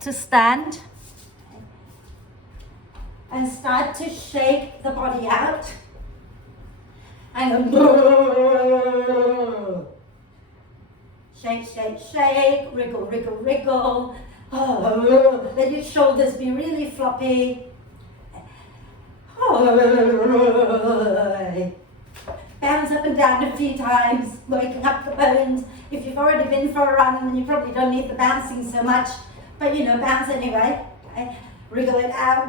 to stand and start to shake the body out. And shake, shake, shake, wriggle, wriggle, wriggle. Let your shoulders be really floppy. Bounce up and down a few times, waking up the bones. If you've already been for a run, then you probably don't need the bouncing so much, but you know, bounce anyway. Okay? Wriggle it out.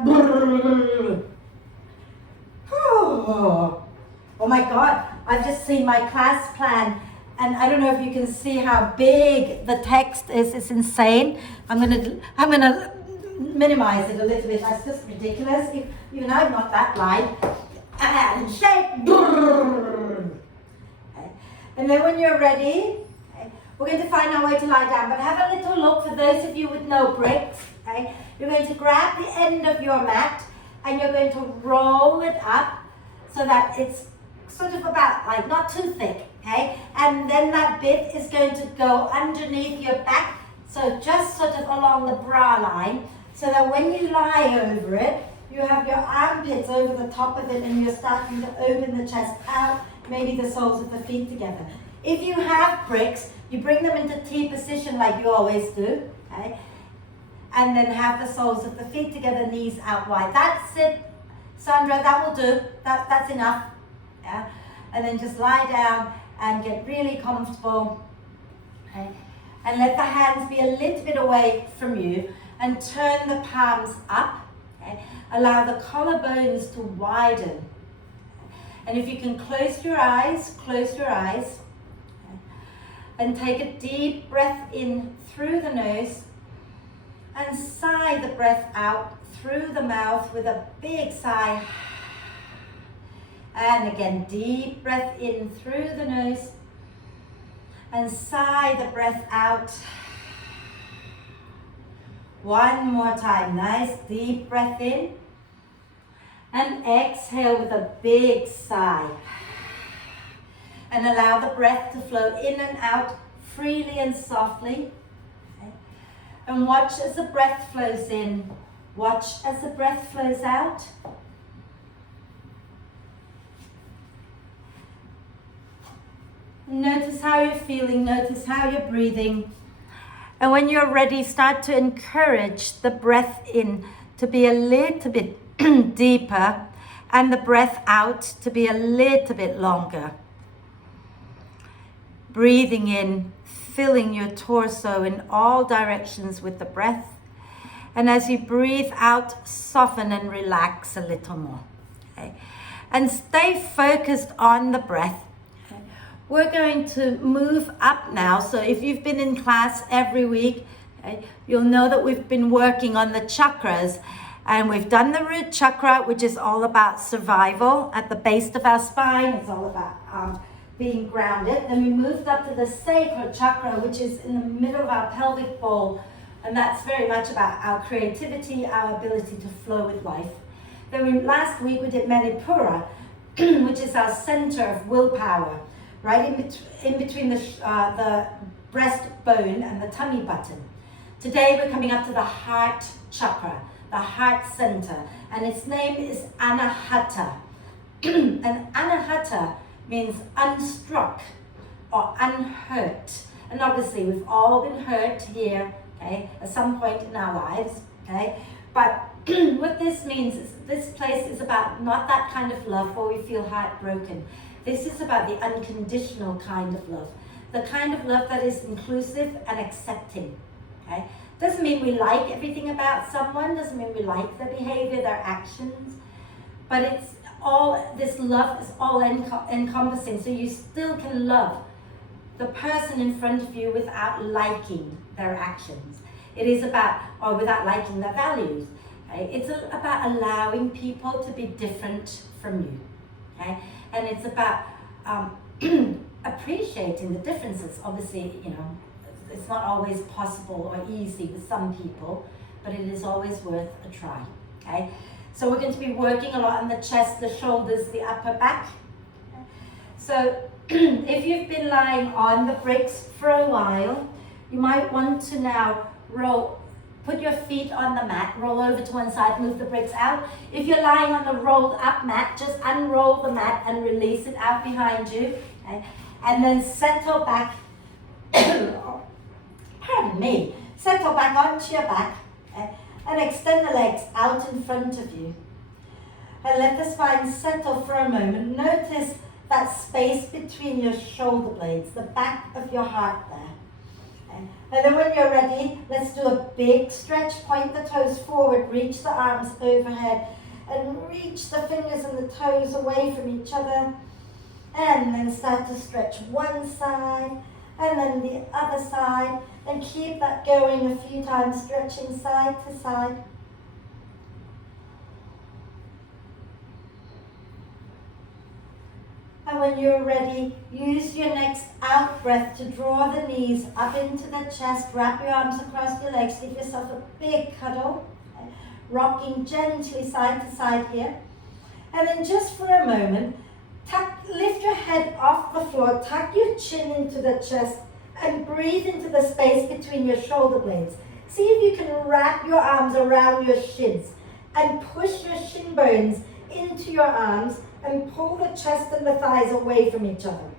Oh my God, I've just seen my class plan, and I don't know if you can see how big the text is. It's insane. I'm gonna minimize it a little bit. That's just ridiculous. Even I'm not that blind. And shake. And then when you're ready, we're going to find our way to lie down, but have a little look for those of you with no bricks. Okay? You're going to grab the end of your mat and you're going to roll it up so that it's sort of about like not too thick, okay? And then that bit is going to go underneath your back, so just sort of along the bra line, so that when you lie over it, you have your armpits over the top of it and you're starting to open the chest out, maybe the soles of the feet together. If you have bricks, you bring them into T position like you always do, okay? And then have the soles of the feet together, knees out wide. That's it, Sandra, that will do. That's enough. Yeah? And then just lie down and get really comfortable. Okay? And let the hands be a little bit away from you and turn the palms up. Okay? Allow the collarbones to widen. And if you can close your eyes, okay? And take a deep breath in through the nose and sigh the breath out through the mouth with a big sigh. And again, deep breath in through the nose and sigh the breath out. One more time, nice deep breath in and exhale with a big sigh. And allow the breath to flow in and out freely and softly. Okay? And watch as the breath flows in. Watch as the breath flows out. Notice how you're feeling, notice how you're breathing. And when you're ready, start to encourage the breath in to be a little bit deeper and the breath out to be a little bit longer. Breathing in, filling your torso in all directions with the breath. And as you breathe out, soften and relax a little more. Okay? And stay focused on the breath. Okay? We're going to move up now. So if you've been in class every week, okay, you'll know that we've been working on the chakras. And we've done the root chakra, which is all about survival at the base of our spine. It's all about being grounded. Then we moved up to the sacral chakra, which is in the middle of our pelvic bowl, and that's very much about our creativity, our ability to flow with life. Then last week we did Manipura, which is our center of willpower, right in between the breastbone and the tummy button. Today we're coming up to the heart chakra, the heart center, and its name is Anahata. And Anahata means unstruck or unhurt. And obviously we've all been hurt here, okay, at some point in our lives, okay? But what this means is this place is about not that kind of love where we feel heartbroken. This is about the unconditional kind of love. The kind of love that is inclusive and accepting, okay? Doesn't mean we like everything about someone, doesn't mean we like their behavior, their actions, but it's all, this love is all encompassing, so you still can love the person in front of you without liking their actions. It is about, or without liking their values. Okay? It's about allowing people to be different from you. Okay? And it's about appreciating the differences. Obviously, you know, it's not always possible or easy with some people, but it is always worth a try. Okay? So we're going to be working a lot on the chest, the shoulders, the upper back. So if you've been lying on the bricks for a while, you might want to now put your feet feet on the mat. Roll over to one side, move the bricks out. If you're lying on the rolled up mat, just unroll the mat and release it out behind you. Okay? And then settle back, pardon me, settle back onto your back, okay? And extend the legs out in front of you. And let the spine settle for a moment. Notice that space between your shoulder blades, the back of your heart there. Okay. And then when you're ready, let's do a big stretch. Point the toes forward, reach the arms overhead, and reach the fingers and the toes away from each other. And then start to stretch one side, and then the other side. And keep that going a few times, stretching side to side. And when you're ready, use your next out breath to draw the knees up into the chest. Wrap your arms across your legs. Give yourself a big cuddle. Okay. Rocking gently side to side here. And then just for a moment, lift your head off the floor. Tuck your chin into the chest and breathe into the space between your shoulder blades. See if you can wrap your arms around your shins and push your shin bones into your arms and pull the chest and the thighs away from each other.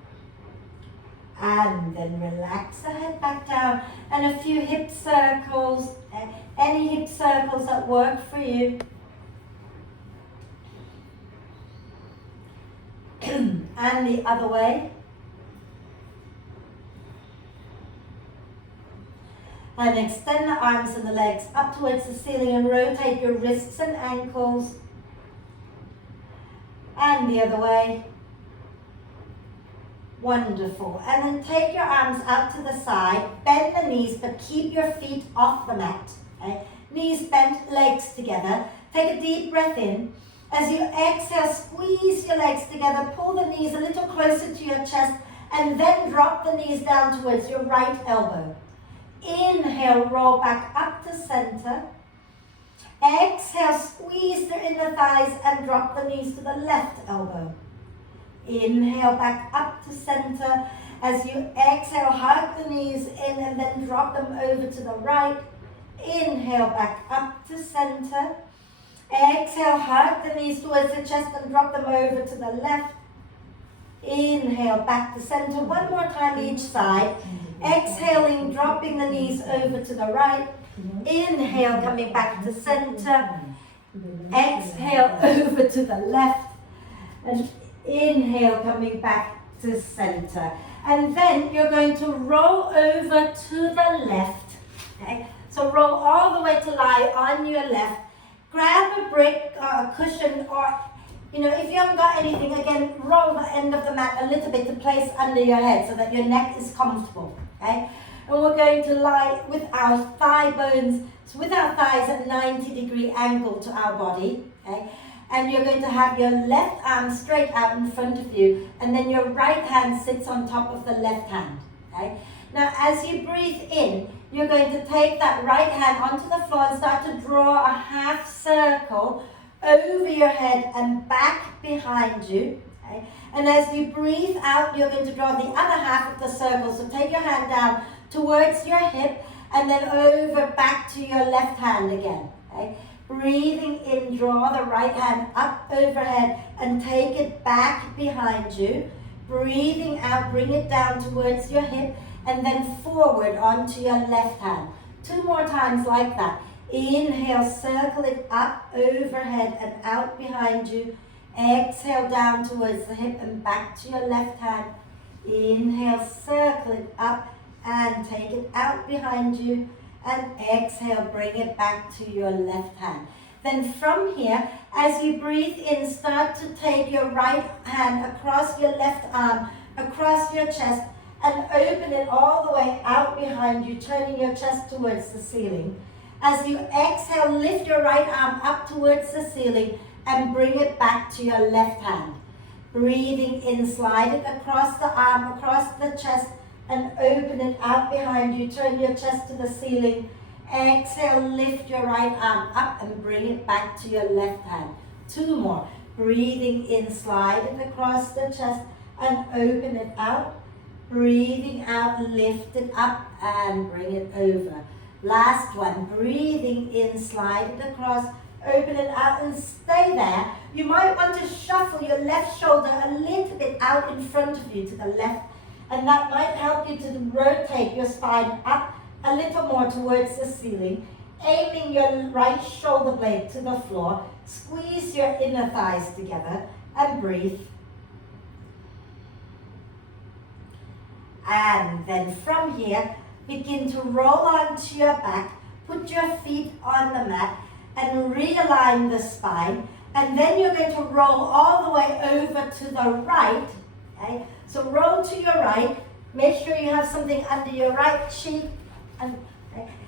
And then relax the head back down and a few hip circles, any hip circles that work for you. And the other way. And extend the arms and the legs up towards the ceiling and rotate your wrists and ankles. And the other way. Wonderful. And then take your arms out to the side, bend the knees, but keep your feet off the mat. Okay? Knees bent, legs together. Take a deep breath in. As you exhale, squeeze your legs together, pull the knees a little closer to your chest, and then drop the knees down towards your right elbow. Inhale, roll back up to center. Exhale, squeeze the inner thighs and drop the knees to the left elbow. Inhale, back up to center. As you exhale, hug the knees in and then drop them over to the right. Inhale, back up to center. Exhale, hug the knees towards the chest and drop them over to the left. Inhale, back to center. One more time each side. Exhaling, dropping the knees over to the right. Inhale, coming back to center. Exhale, over to the left. And inhale, coming back to center. And then you're going to roll over to the left. Okay? So roll all the way to lie on your left. Grab a brick or a cushion, or if you haven't got anything, again, roll the end of the mat a little bit to place under your head so that your neck is comfortable. Okay? And we're going to lie with our thigh bones, so with our thighs at 90-degree angle to our body. Okay? And you're going to have your left arm straight out in front of you, and then your right hand sits on top of the left hand. Okay? Now, as you breathe in, you're going to take that right hand onto the floor and start to draw a half circle over your head and back behind you. Okay? And as you breathe out, you're going to draw the other half of the circle. So take your hand down towards your hip and then over back to your left hand again. Okay? Breathing in, draw the right hand up overhead and take it back behind you. Breathing out, bring it down towards your hip and then forward onto your left hand. 2 more times like that. Inhale, circle it up overhead and out behind you. Exhale down towards the hip and back to your left hand. Inhale, circle it up and take it out behind you. And exhale, bring it back to your left hand. Then from here, as you breathe in, start to take your right hand across your left arm, across your chest, and open it all the way out behind you, turning your chest towards the ceiling. As you exhale, lift your right arm up towards the ceiling and bring it back to your left hand. Breathing in, slide it across the arm, across the chest, and open it out behind you. Turn your chest to the ceiling. Exhale, lift your right arm up and bring it back to your left hand. 2 more. Breathing in, slide it across the chest and open it out. Breathing out, lift it up and bring it over. Last one, breathing in, slide it across, open it out and stay there. You might want to shuffle your left shoulder a little bit out in front of you to the left, and that might help you to rotate your spine up a little more towards the ceiling, aiming your right shoulder blade to the floor. Squeeze your inner thighs together and breathe. And then from here, begin to roll onto your back, put your feet on the mat and realign the spine. And then you're going to roll all the way over to the right. Okay? So roll to your right, make sure you have something under your right cheek, and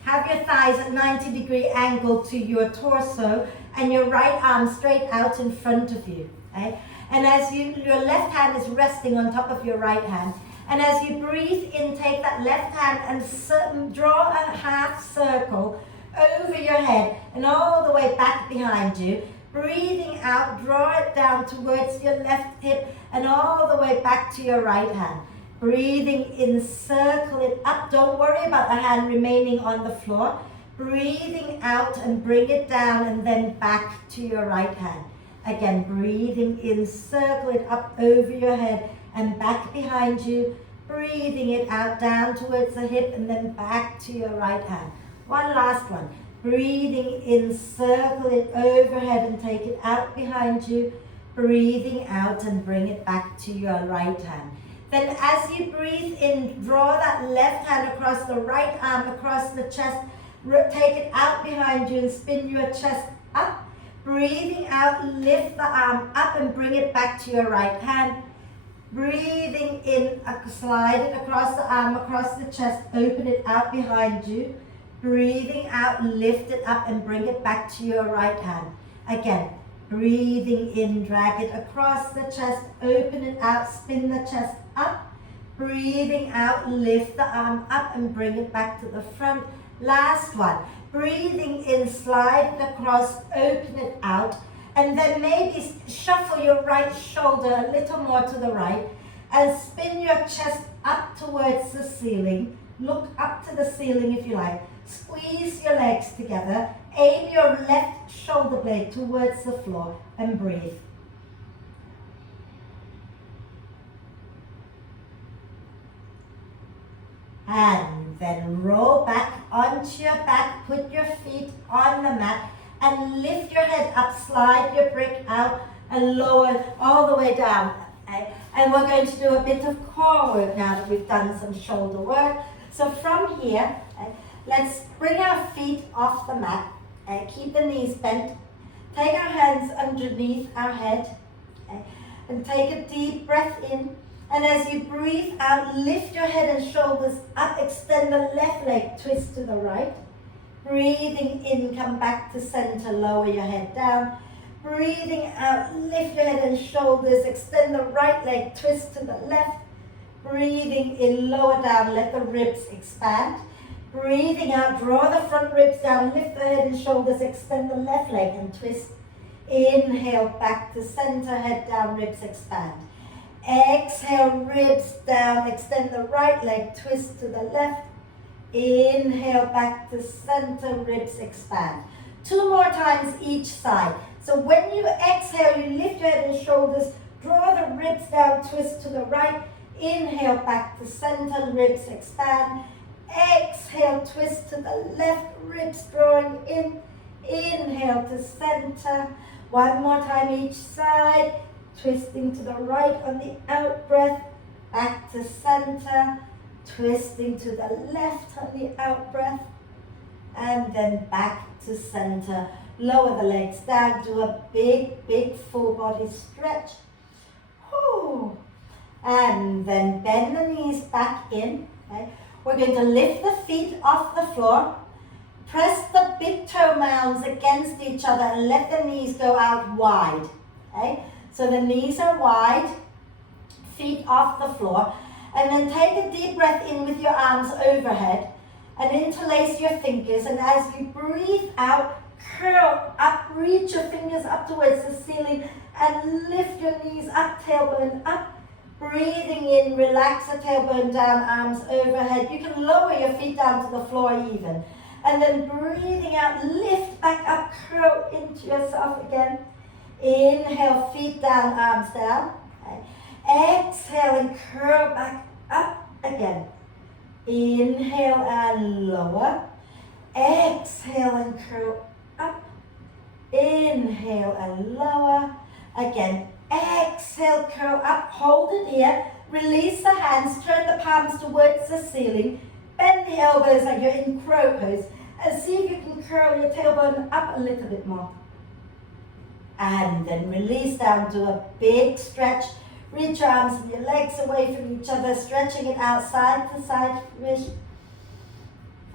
have your thighs at 90-degree angle to your torso and your right arm straight out in front of you. Okay? And as your left hand is resting on top of your right hand, and as you breathe in, take that left hand and draw a half circle over your head and all the way back behind you. Breathing out, draw it down towards your left hip and all the way back to your right hand. Breathing in, circle it up. Don't worry about the hand remaining on the floor. Breathing out and bring it down and then back to your right hand. Again, breathing in, circle it up over your head and back behind you. Breathing it out down towards the hip and then back to your right hand. One last one. Breathing in, circle it overhead and take it out behind you. Breathing out and bring it back to your right hand. Then as you breathe in, draw that left hand across the right arm, across the chest. Take it out behind you and spin your chest up. Breathing out, lift the arm up and bring it back to your right hand. Breathing in, slide it across the arm, across the chest, open it out behind you. Breathing out, lift it up and bring it back to your right hand. Again, breathing in, drag it across the chest, open it out, spin the chest up. Breathing out, lift the arm up and bring it back to the front. Last one. Breathing in, slide it across, open it out. And then maybe shuffle your right shoulder a little more to the right and spin your chest up towards the ceiling. Look up to the ceiling if you like. Squeeze your legs together. Aim your left shoulder blade towards the floor and breathe. And then roll back onto your back. Put your feet on the mat. And lift your head up, slide your brick out and lower it all the way down. Okay? And we're going to do a bit of core work now that we've done some shoulder work. So from here, let's bring our feet off the mat. Keep the knees bent. Take our hands underneath our head. And take a deep breath in. And as you breathe out, lift your head and shoulders up. Extend the left leg, twist to the right. Breathing in, come back to center, lower your head down. Breathing out, lift your head and shoulders, extend the right leg, twist to the left. Breathing in, lower down, let the ribs expand. Breathing out, draw the front ribs down, lift the head and shoulders, extend the left leg and twist. Inhale, back to center, head down, ribs expand. Exhale, ribs down, extend the right leg, twist to the left. Inhale, back to center, ribs expand. 2 more times each side. So when you exhale, you lift your head and shoulders, draw the ribs down, twist to the right. Inhale, back to center, ribs expand. Exhale, twist to the left, ribs drawing in. Inhale to center. 1 more time each side. Twisting to the right on the out breath. Back to center. Twisting to the left on the out breath. And then back to center. Lower the legs down. Do a big full body stretch. Whew. And then bend the knees back in. Okay. We're going to lift the feet off the floor. Press the big toe mounds against each other and let the knees go out wide. Okay. So the knees are wide, feet off the floor. And then take a deep breath in with your arms overhead and interlace your fingers. And as you breathe out, curl up, reach your fingers up towards the ceiling and lift your knees up, tailbone up. Breathing in, relax the tailbone down, arms overhead. You can lower your feet down to the floor even. And then breathing out, lift back up, curl into yourself again. Inhale, feet down, arms down. Okay. Exhale and curl back up again. Inhale and lower. Exhale and curl up. Inhale and lower. Again, exhale, curl up, hold it here. Release the hands, turn the palms towards the ceiling. Bend the elbows like you're in crow pose. And see if you can curl your tailbone up a little bit more. And then release down, do a big stretch. Reach your arms and your legs away from each other, stretching it out side to side.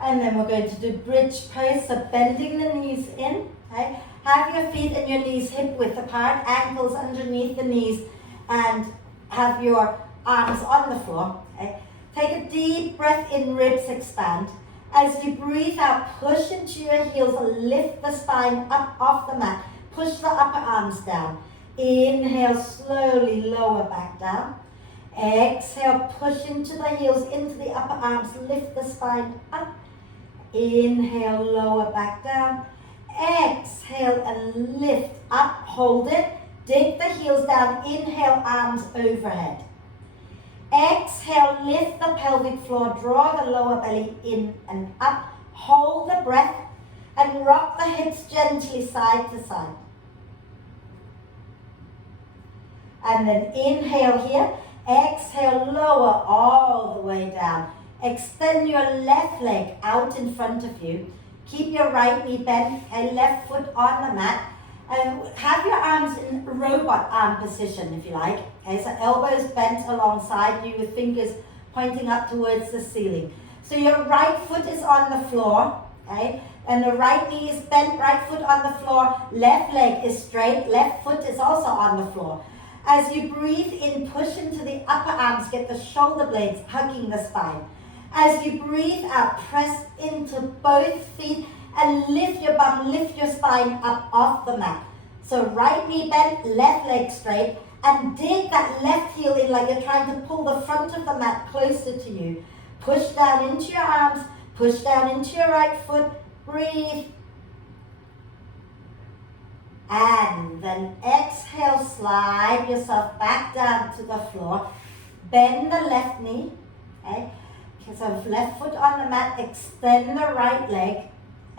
And then we're going to do bridge pose, so bending the knees in. Okay? Have your feet and your knees hip width apart, ankles underneath the knees, and have your arms on the floor. Okay? Take a deep breath in, ribs expand. As you breathe out, push into your heels and lift the spine up off the mat. Push the upper arms down. Inhale, slowly lower back down. Exhale, push into the heels, into the upper arms, lift the spine up. Inhale, lower back down. Exhale and lift up, hold it. Dig the heels down, inhale, arms overhead. Exhale, lift the pelvic floor, draw the lower belly in and up. Hold the breath and rock the hips gently side to side. And then inhale here, exhale, lower all the way down. Extend your left leg out in front of you. Keep your right knee bent and left foot on the mat. And have your arms in robot arm position if you like. Okay, so elbows bent alongside you with fingers pointing up towards the ceiling. So your right foot is on the floor, okay? And the right knee is bent, right foot on the floor, left leg is straight, left foot is also on the floor. As you breathe in, push into the upper arms, get the shoulder blades hugging the spine. As you breathe out, press into both feet and lift your bum, lift your spine up off the mat. So right knee bent, left leg straight, and dig that left heel in like you're trying to pull the front of the mat closer to you. Push down into your arms, push down into your right foot, breathe. And then exhale, slide yourself back down to the floor. Bend the left knee, okay? So left foot on the mat, extend the right leg.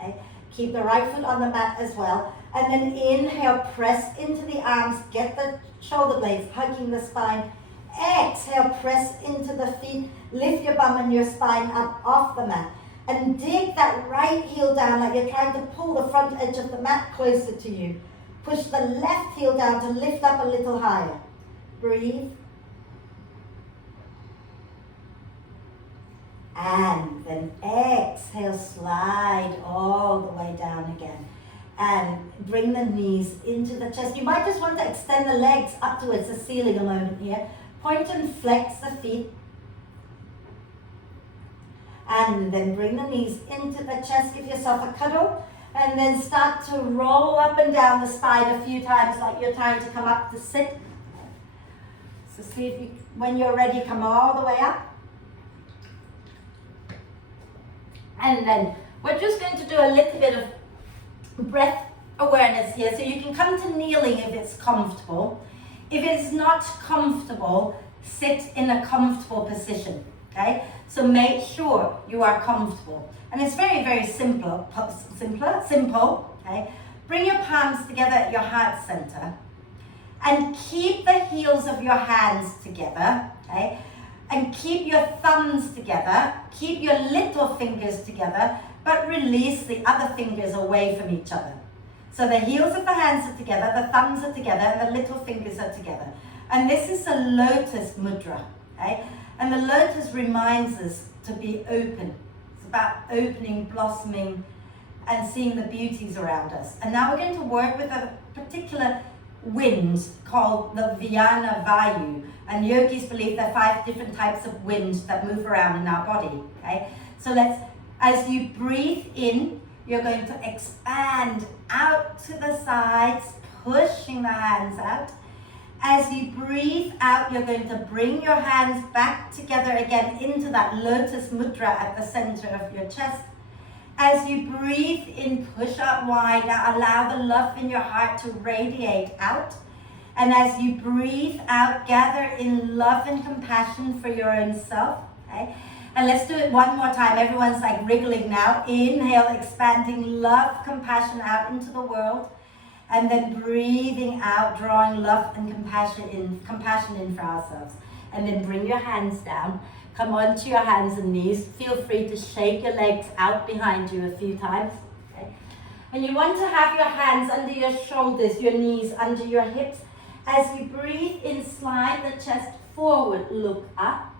Okay? Keep the right foot on the mat as well. And then inhale, press into the arms, get the shoulder blades hugging the spine. Exhale, press into the feet, lift your bum and your spine up off the mat. And dig that right heel down like you're trying to pull the front edge of the mat closer to you. Push the left heel down to lift up a little higher. Breathe. And then exhale, slide all the way down again. And bring the knees into the chest. You might just want to extend the legs up towards the ceiling a moment here. Point and flex the feet. And then bring the knees into the chest. Give yourself a cuddle. And then start to roll up and down the spine a few times like you're trying to come up to sit. So see if you, when you're ready, come all the way up. And then we're just going to do a little bit of breath awareness here. So you can come to kneeling if it's comfortable. If it's not comfortable, sit in a comfortable position, okay? So make sure you are comfortable. And it's very, very simple, okay? Bring your palms together at your heart center and keep the heels of your hands together, okay? And keep your thumbs together, keep your little fingers together, but release the other fingers away from each other. So the heels of the hands are together, the thumbs are together, and the little fingers are together. And this is a lotus mudra, okay? And the lotus reminds us to be open. It's about opening, blossoming, and seeing the beauties around us. And now we're going to work with a particular wind called the Vyana Vayu. And yogis believe there are 5 different types of wind that move around in our body, okay? So as you breathe in, you're going to expand out to the sides, pushing the hands out. As you breathe out, you're going to bring your hands back together again into that lotus mudra at the center of your chest. As you breathe in, push out wide. Now allow the love in your heart to radiate out. And as you breathe out, gather in love and compassion for your own self. Okay? And let's do it one more time. Everyone's like wriggling now. Inhale, expanding love, compassion out into the world. And then breathing out, drawing love and compassion in for ourselves. And then bring your hands down. Come onto your hands and knees. Feel free to shake your legs out behind you a few times. Okay? And you want to have your hands under your shoulders, your knees under your hips. As you breathe in, slide the chest forward, look up.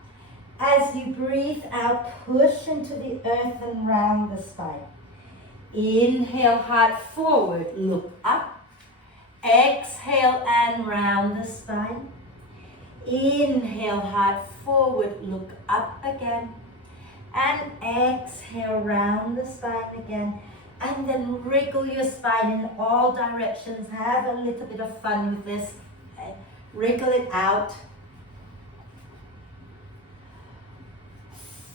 As you breathe out, push into the earth and round the spine. Inhale, heart forward, look up. Exhale and round the spine. Inhale, heart forward, look up again. And exhale, round the spine again. And then wriggle your spine in all directions. Have a little bit of fun with this. Okay? Wriggle it out.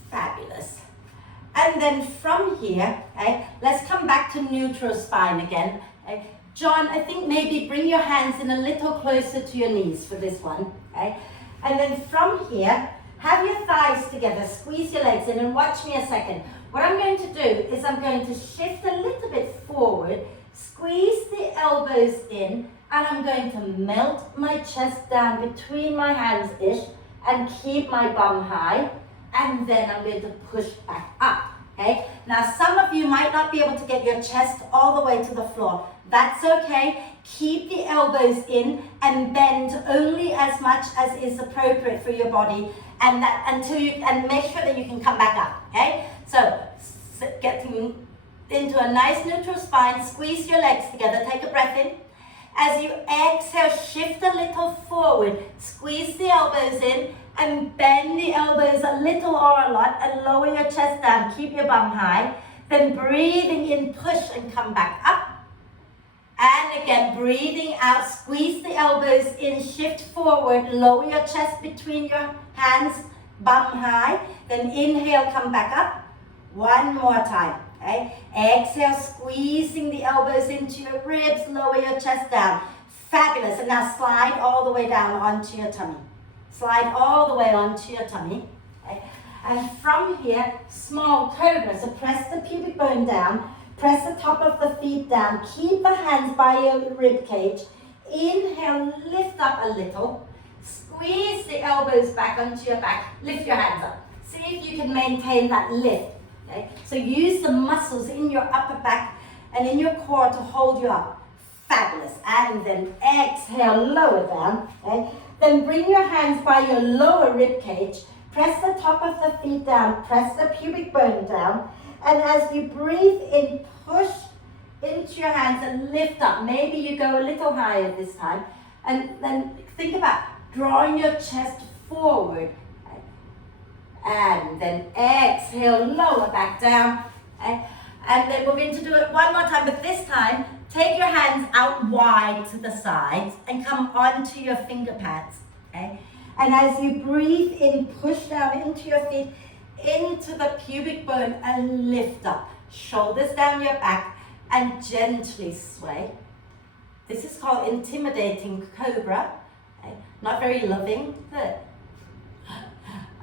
Fabulous. And then from here, okay, let's come back to neutral spine again. Okay? John, I think maybe bring your hands in a little closer to your knees for this one. Okay? And then from here, have your thighs together, squeeze your legs in and watch me a second. What I'm going to do is I'm going to shift a little bit forward, squeeze the elbows in, and I'm going to melt my chest down between my hands-ish and keep my bum high. And then I'm going to push back up, okay? Now, some of you might not be able to get your chest all the way to the floor. That's okay. Keep the elbows in and bend only as much as is appropriate for your body, and that until you and make sure that you can come back up, okay? So, getting into a nice neutral spine, squeeze your legs together, take a breath in. As you exhale, shift a little forward, squeeze the elbows in, and bend the elbows a little or a lot, and lower your chest down, keep your bum high. Then breathing in, push and come back up. And again, breathing out, squeeze the elbows in, shift forward, lower your chest between your hands, bum high. Then inhale, come back up. One more time, okay? Exhale, squeezing the elbows into your ribs, lower your chest down. Fabulous. And now slide all the way down onto your tummy. Slide all the way onto your tummy. Okay? And from here, small cobra. So press the pubic bone down. Press the top of the feet down. Keep the hands by your rib cage. Inhale, lift up a little. Squeeze the elbows back onto your back. Lift your hands up. See if you can maintain that lift. Okay? So use the muscles in your upper back and in your core to hold you up. Fabulous. And then exhale, lower down. Okay? Then bring your hands by your lower rib cage. Press the top of the feet down. Press the pubic bone down. And as you breathe in, push into your hands and lift up. Maybe you go a little higher this time. And then think about drawing your chest forward. And then exhale, lower back down. And then we're going to do it one more time, but this time, take your hands out wide to the sides and come onto your finger pads. Okay? And as you breathe in, push down into your feet, into the pubic bone and lift up. Shoulders down your back and gently sway. This is called intimidating cobra. Okay? Not very loving. Good.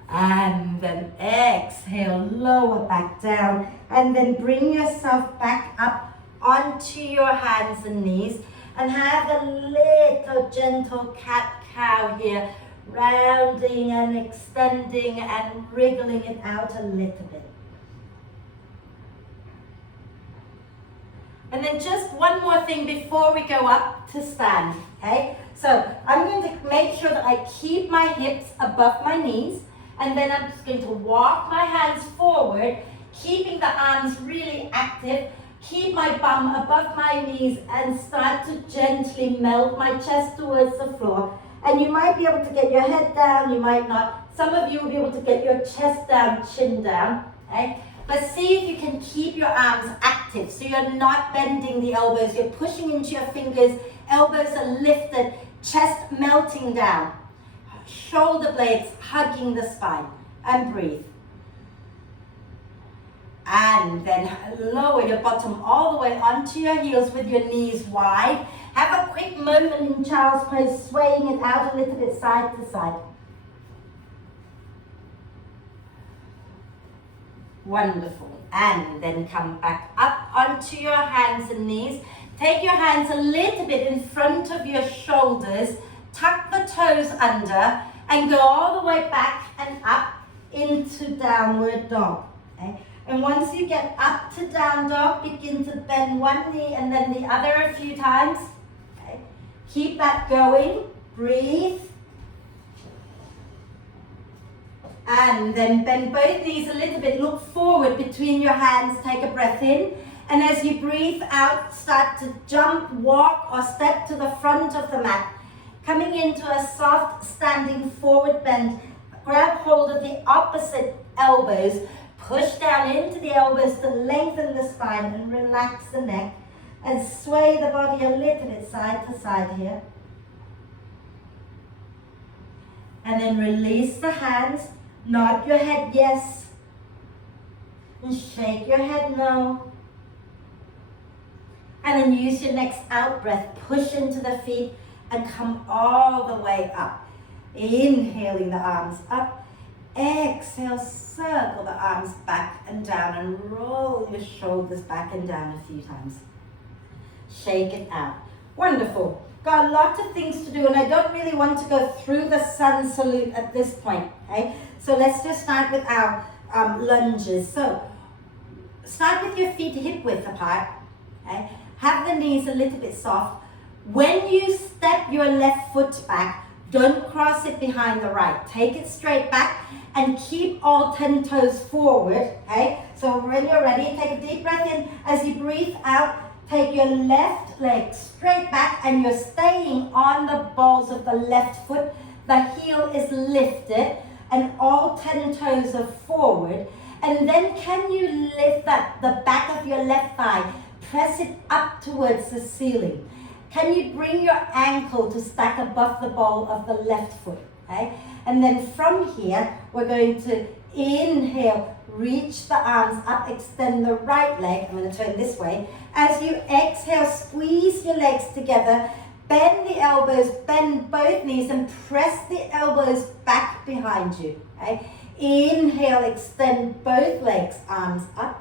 And then exhale, lower back down. And then bring yourself back up onto your hands and knees. And have a little gentle cat-cow here. Rounding and extending and wriggling it out a little bit. And then just one more thing before we go up to stand, okay? So I'm going to make sure that I keep my hips above my knees, and then I'm just going to walk my hands forward, keeping the arms really active, keep my bum above my knees, and start to gently melt my chest towards the floor. And you might be able to get your head down, you might not. Some of you will be able to get your chest down, chin down, okay? But see if you can keep your arms active so you're not bending the elbows, you're pushing into your fingers, elbows are lifted, chest melting down, shoulder blades hugging the spine, and breathe. And then lower your bottom all the way onto your heels with your knees wide. Have a quick moment in child's pose, swaying it out a little bit side to side. Wonderful. And then come back up onto your hands and knees. Take your hands a little bit in front of your shoulders. Tuck the toes under and go all the way back and up into downward dog. Okay? And once you get up to down dog, begin to bend one knee and then the other a few times. Okay? Keep that going. Breathe. And then bend both knees a little bit. Look forward between your hands. Take a breath in. And as you breathe out, start to jump, walk, or step to the front of the mat. Coming into a soft standing forward bend. Grab hold of the opposite elbows. Push down into the elbows to lengthen the spine and relax the neck. And sway the body a little bit side to side here. And then release the hands. Nod your head yes. And shake your head no. And then use your next out breath. Push into the feet and come all the way up. Inhaling the arms up. Exhale, circle the arms back and down and roll your shoulders back and down a few times. Shake it out. Wonderful. Got a lot of things to do and I don't really want to go through the sun salute at this point. Okay? So let's just start with our lunges. So start with your feet hip width apart. Okay? Have the knees a little bit soft. When you step your left foot back, don't cross it behind the right. Take it straight back and keep all 10 toes forward. Okay? So when you're ready, take a deep breath in. As you breathe out, take your left leg straight back and you're staying on the balls of the left foot. The heel is lifted and all 10 toes are forward. And then can you lift the back of your left thigh, press it up towards the ceiling. Can you bring your ankle to stack above the ball of the left foot? Okay? And then from here, we're going to inhale, reach the arms up, extend the right leg. I'm going to turn this way. As you exhale, squeeze your legs together, bend the elbows, bend both knees and press the elbows back behind you. Okay? Inhale, extend both legs, arms up.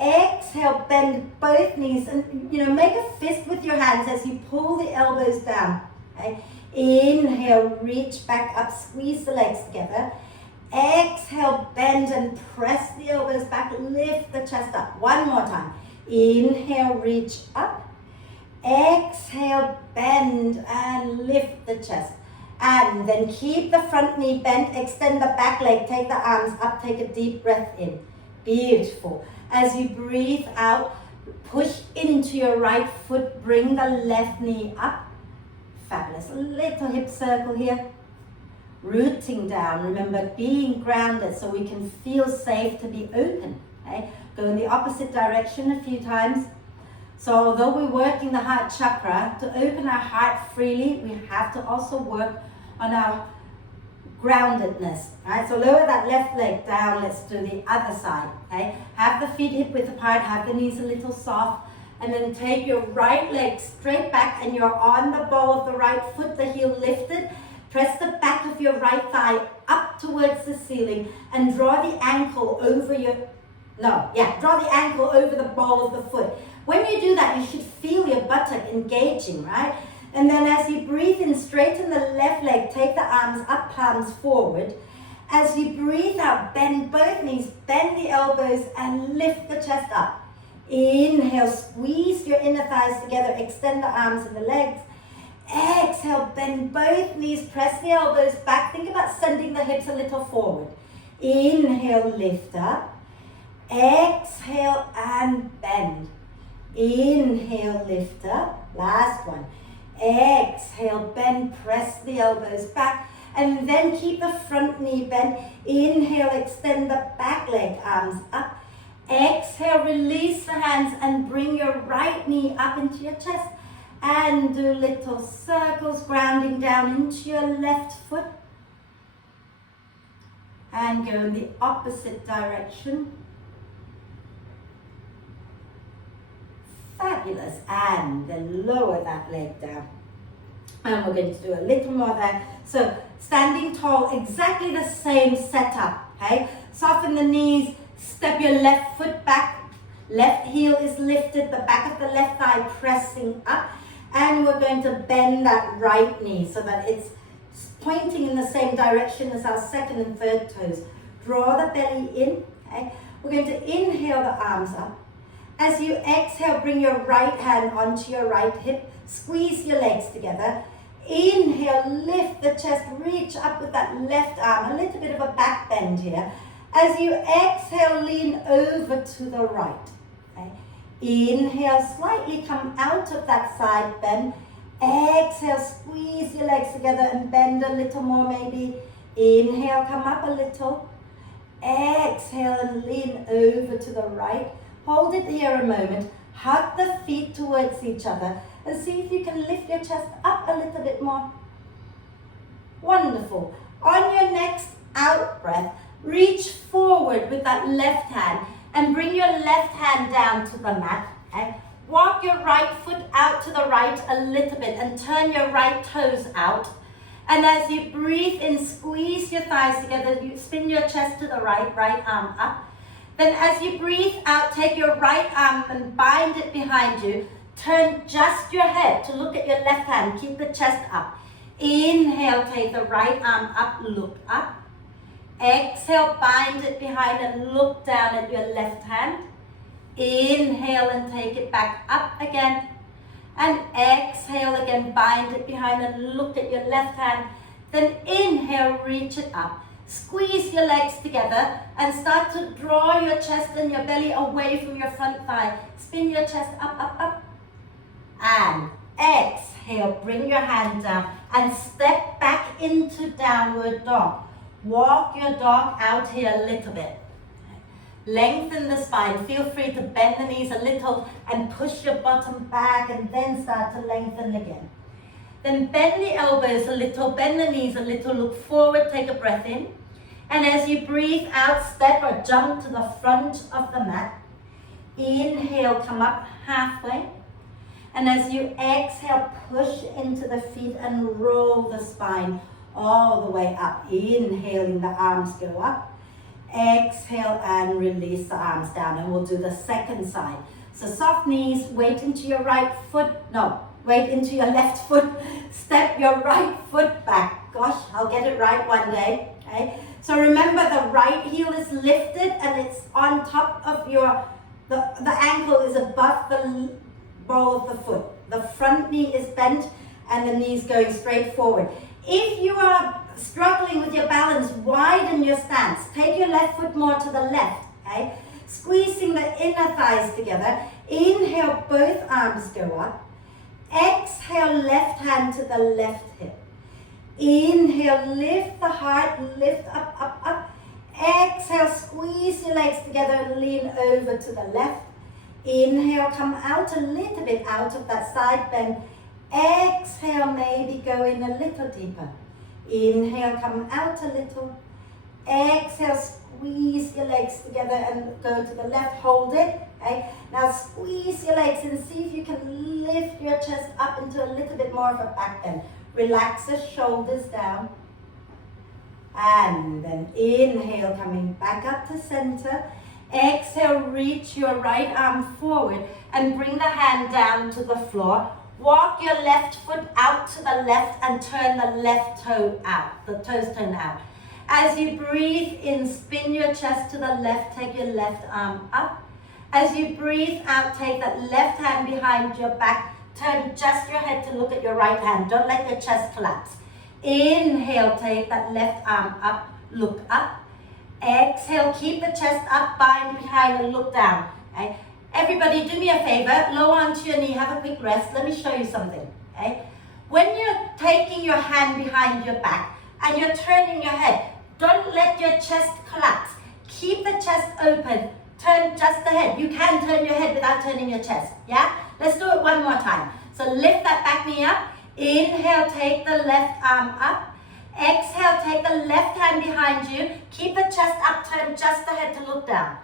Exhale, bend both knees and make a fist with your hands as you pull the elbows down. Okay? Inhale, reach back up, squeeze the legs together. Exhale, bend and press the elbows back, lift the chest up. One more time. Inhale, reach up. Exhale, bend and lift the chest. And then keep the front knee bent, extend the back leg, take the arms up, take a deep breath in. Beautiful. As you breathe out, push into your right foot, bring the left knee up. Fabulous. A little hip circle here. Rooting down. Remember, being grounded so we can feel safe to be open. Okay? Go in the opposite direction a few times. So although we're working the heart chakra, to open our heart freely, we have to also work on our groundedness. Right? So lower that left leg down. Let's do the other side. Okay? Have the feet hip width apart. Have the knees a little soft. And then take your right leg straight back and you're on the ball of the right foot, the heel lifted. Press the back of your right thigh up towards the ceiling and draw the ankle over draw the ankle over the ball of the foot. When you do that, you should feel your buttock engaging, right? And then as you breathe in, straighten the left leg, take the arms up, palms forward. As you breathe out, bend both knees, bend the elbows and lift the chest up. Inhale, squeeze your inner thighs together, extend the arms and the legs. Exhale, bend both knees, press the elbows back. Think about sending the hips a little forward. Inhale, lift up. Exhale and bend. Inhale, lift up. Last one. Exhale, bend, press the elbows back. And then keep the front knee bent. Inhale, extend the back leg, arms up. Exhale, release the hands and bring your right knee up into your chest. And do little circles, grounding down into your left foot. And go in the opposite direction. Fabulous. And then lower that leg down. And we're going to do a little more there. So standing tall, exactly the same setup, okay? Soften the knees, step your left foot back, left heel is lifted, the back of the left thigh pressing up, and we're going to bend that right knee so that it's pointing in the same direction as our second and third toes. Draw the belly in, okay? We're going to inhale the arms up. As you exhale, bring your right hand onto your right hip, squeeze your legs together. Inhale, lift the chest, reach up with that left arm, a little bit of a back bend here. As you exhale, lean over to the right. Okay? Inhale, slightly come out of that side bend. Exhale, squeeze your legs together and bend a little more maybe. Inhale, come up a little. Exhale and lean over to the right. Hold it here a moment. Hug the feet towards each other and see if you can lift your chest up a little bit more. Wonderful. On your next out breath, reach forward with that left hand and bring your left hand down to the mat. Okay? Walk your right foot out to the right a little bit and turn your right toes out. And as you breathe in, squeeze your thighs together, you spin your chest to the right, right arm up. Then as you breathe out, take your right arm and bind it behind you. Turn just your head to look at your left hand. Keep the chest up. Inhale, take the right arm up, look up. Exhale, bind it behind and look down at your left hand. Inhale and take it back up again. And exhale again, bind it behind and look at your left hand. Then inhale, reach it up. Squeeze your legs together and start to draw your chest and your belly away from your front thigh. Spin your chest up, up, up. And exhale, bring your hand down and step back into downward dog. Walk your dog out here a little bit. Lengthen the spine. Feel free to bend the knees a little and push your bottom back and then start to lengthen again. Then bend the elbows a little, bend the knees a little, look forward, take a breath in. And as you breathe out, step or jump to the front of the mat. Inhale, come up halfway. And as you exhale, push into the feet and roll the spine all the way up. Inhaling, the arms go up. Exhale and release the arms down. And we'll do the second side. So soft knees, weight into your right foot. No, weight into your left foot. Step your right foot back. Gosh, I'll get it right one day. Okay? So remember, the right heel is lifted and it's on top of your, the ankle is above the ball of the foot. The front knee is bent and the knee's going straight forward. If you are struggling with your balance, widen your stance. Take your left foot more to the left, okay? Squeezing the inner thighs together. Inhale, both arms go up. Exhale, left hand to the left hip. Inhale, lift the heart, lift up, up, up. Exhale, squeeze your legs together and lean over to the left. Inhale, come out a little bit out of that side bend. Exhale, maybe go in a little deeper. Inhale, come out a little. Exhale, squeeze your legs together and go to the left. Hold it. Okay? Now squeeze your legs and see if you can lift your chest up into a little bit more of a back bend. Relax the shoulders down. And then inhale, coming back up to center. Exhale, reach your right arm forward and bring the hand down to the floor. Walk your left foot out to the left and turn the left toe out, the toes turn out. As you breathe in, spin your chest to the left, take your left arm up. As you breathe out, take that left hand behind your back, turn just your head to look at your right hand. Don't let your chest collapse. Inhale, take that left arm up, look up. Exhale, keep the chest up, bind behind and look down. Okay? Everybody, do me a favor, lower onto your knee, have a quick rest. Let me show you something. Okay? When you're taking your hand behind your back and you're turning your head, don't let your chest collapse. Keep the chest open. Turn just the head. You can turn your head without turning your chest. Yeah? Let's do it one more time. So lift that back knee up. Inhale, take the left arm up. Exhale, take the left hand behind you. Keep the chest up, turn just the head to look down.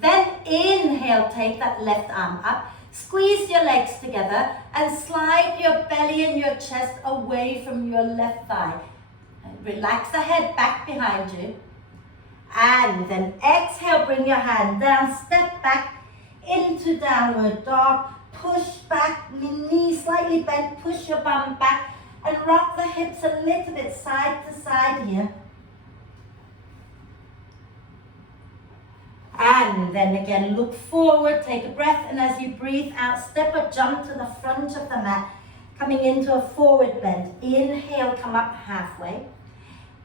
Then inhale, take that left arm up. Squeeze your legs together and slide your belly and your chest away from your left thigh. Relax the head back behind you. And then exhale, bring your hand down, step back into downward dog. Push back, knees slightly bent, push your bum back and rock the hips a little bit side to side here. And then again, look forward, take a breath, and as you breathe out, step or jump to the front of the mat, coming into a forward bend. Inhale, come up halfway.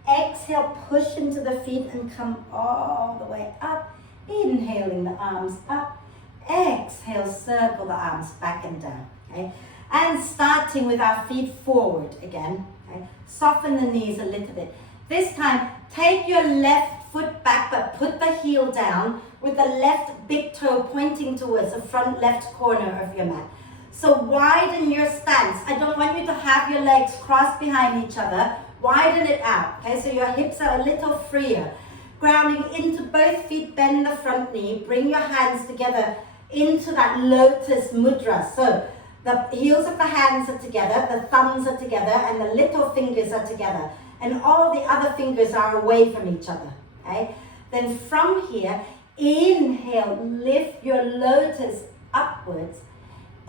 Exhale, push into the feet and come all the way up. Inhaling the arms up. Exhale, circle the arms back and down. Okay? And starting with our feet forward again. Okay? Soften the knees a little bit. This time, take your left foot back, but put the heel down with the left big toe pointing towards the front left corner of your mat. So widen your stance. I don't want you to have your legs crossed behind each other. Widen it out, okay? So your hips are a little freer. Grounding into both feet, bend the front knee. Bring your hands together into that lotus mudra. So the heels of the hands are together, the thumbs are together, and the little fingers are together. And all the other fingers are away from each other, okay? Then from here, inhale, lift your lotus upwards.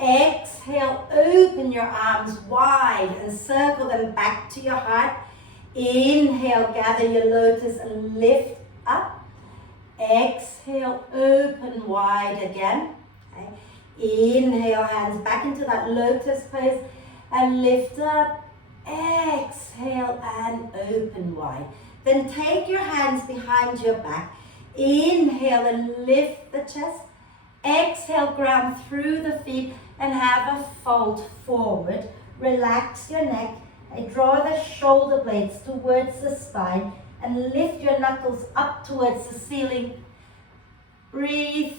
Exhale, open your arms wide and circle them back to your heart. Inhale, gather your lotus and lift up. Exhale, open wide again. Okay. Inhale, hands back into that lotus pose and lift up. Exhale and open wide. Then take your hands behind your back. Inhale and lift the chest. Exhale, ground through the feet and have a fold forward. Relax your neck. Draw the shoulder blades towards the spine and lift your knuckles up towards the ceiling. Breathe.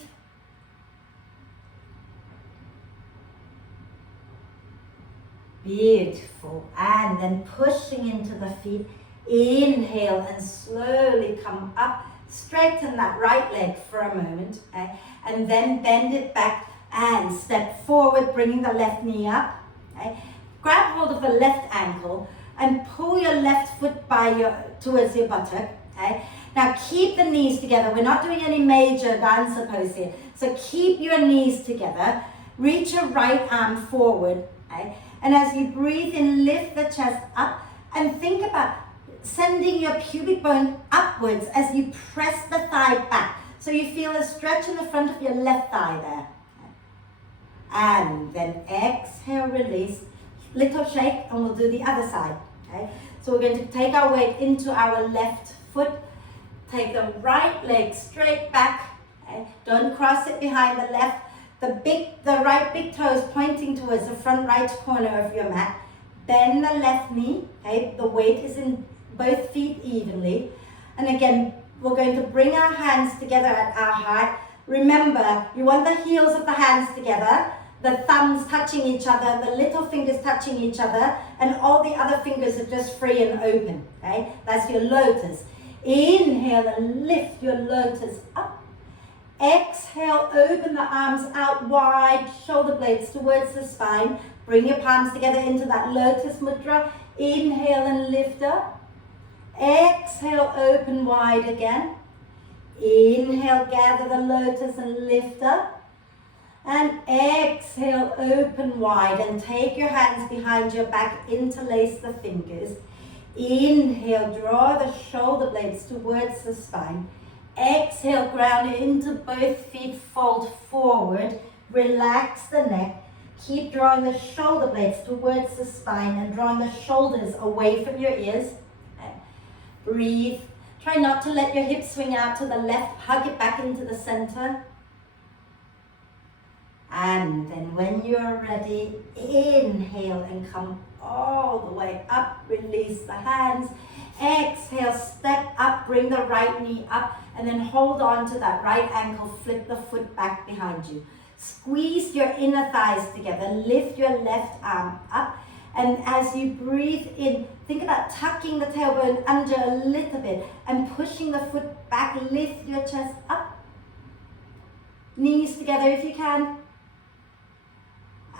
Beautiful. And then pushing into the feet. Inhale and slowly come up. Straighten that right leg for a moment. Okay? And then bend it back and step forward, bringing the left knee up. Okay? Grab hold of the left ankle and pull your left foot towards your buttock. Okay? Now keep the knees together. We're not doing any major dancer pose here. So keep your knees together. Reach your right arm forward. Okay? And as you breathe in, lift the chest up and think about sending your pubic bone upwards as you press the thigh back. So you feel a stretch in the front of your left thigh there. And then exhale, release. Little shake and we'll do the other side. Okay? So we're going to take our weight into our left foot. Take the right leg straight back. Okay? Don't cross it behind the left. The right big toe is pointing towards the front right corner of your mat. Bend the left knee. Okay? The weight is in both feet evenly. And again, we're going to bring our hands together at our heart. Remember, you want the heels of the hands together, the thumbs touching each other, the little fingers touching each other, and all the other fingers are just free and open. Okay? That's your lotus. Inhale and lift your lotus up. Exhale, open the arms out wide, shoulder blades towards the spine. Bring your palms together into that lotus mudra. Inhale and lift up. Exhale, open wide again. Inhale, gather the lotus and lift up. And exhale, open wide and take your hands behind your back, interlace the fingers. Inhale, draw the shoulder blades towards the spine. Exhale, ground into both feet, fold forward. Relax the neck. Keep drawing the shoulder blades towards the spine and drawing the shoulders away from your ears. Breathe. Try not to let your hips swing out to the left. Hug it back into the center. And then when you're ready, inhale and come all the way up. Release the hands. Exhale, step up, bring the right knee up, and then hold on to that right ankle. Flip the foot back behind you. Squeeze your inner thighs together. Lift your left arm up. And as you breathe in, think about tucking the tailbone under a little bit and pushing the foot back. Lift your chest up. Knees together if you can.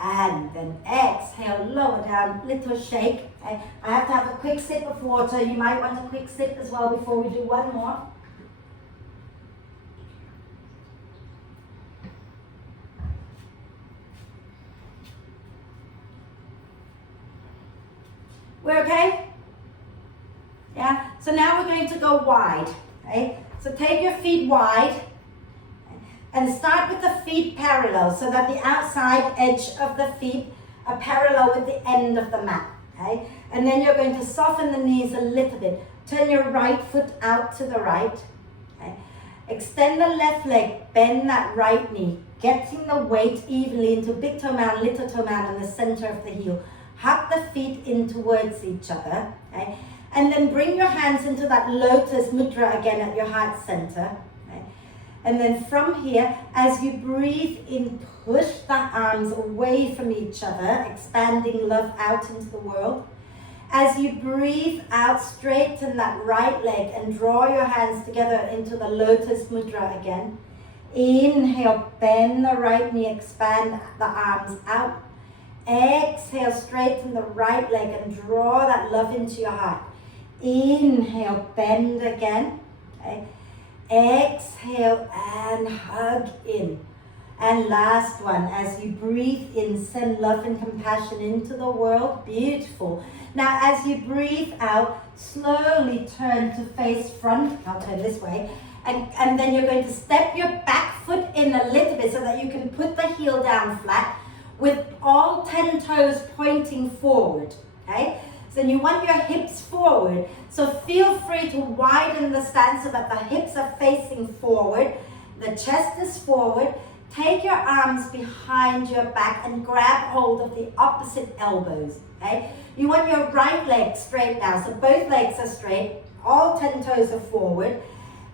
And then exhale, lower down, little shake. Okay. I have to have a quick sip of water. You might want a quick sip as well before we do one more. We're okay? Yeah, so now we're going to go wide. Okay? So take your feet wide and start with the feet parallel so that the outside edge of the feet are parallel with the end of the mat. Okay? And then you're going to soften the knees a little bit. Turn your right foot out to the right. Okay? Extend the left leg, bend that right knee, getting the weight evenly into big toe mound, little toe mound in the center of the heel. Hug the feet in towards each other. Okay? And then bring your hands into that lotus mudra again at your heart center. Okay? And then from here, as you breathe in, push the arms away from each other, expanding love out into the world. As you breathe out, straighten that right leg and draw your hands together into the lotus mudra again. Inhale, bend the right knee, expand the arms out. Exhale, straighten the right leg and draw that love into your heart. Inhale, bend again. Okay. Exhale and hug in. And last one, as you breathe in, send love and compassion into the world. Beautiful. Now as you breathe out, slowly turn to face front. I'll turn this way. And then you're going to step your back foot in a little bit so that you can put the heel down flat with all 10 toes pointing forward. Okay? So you want your hips forward. So feel free to widen the stance so that the hips are facing forward. The chest is forward. Take your arms behind your back and grab hold of the opposite elbows. Okay? You want your right leg straight now. So both legs are straight. All 10 toes are forward.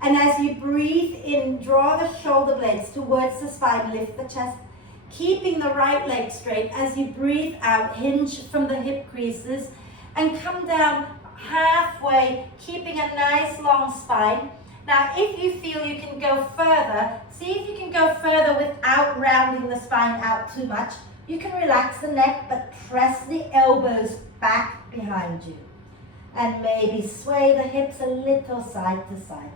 And as you breathe in, draw the shoulder blades towards the spine. Lift the chest. Keeping the right leg straight. As you breathe out, hinge from the hip creases and come down halfway, keeping a nice long spine. Now, if you feel you can go further, see if you can go further without rounding the spine out too much. You can relax the neck, but press the elbows back behind you. And maybe sway the hips a little side to side.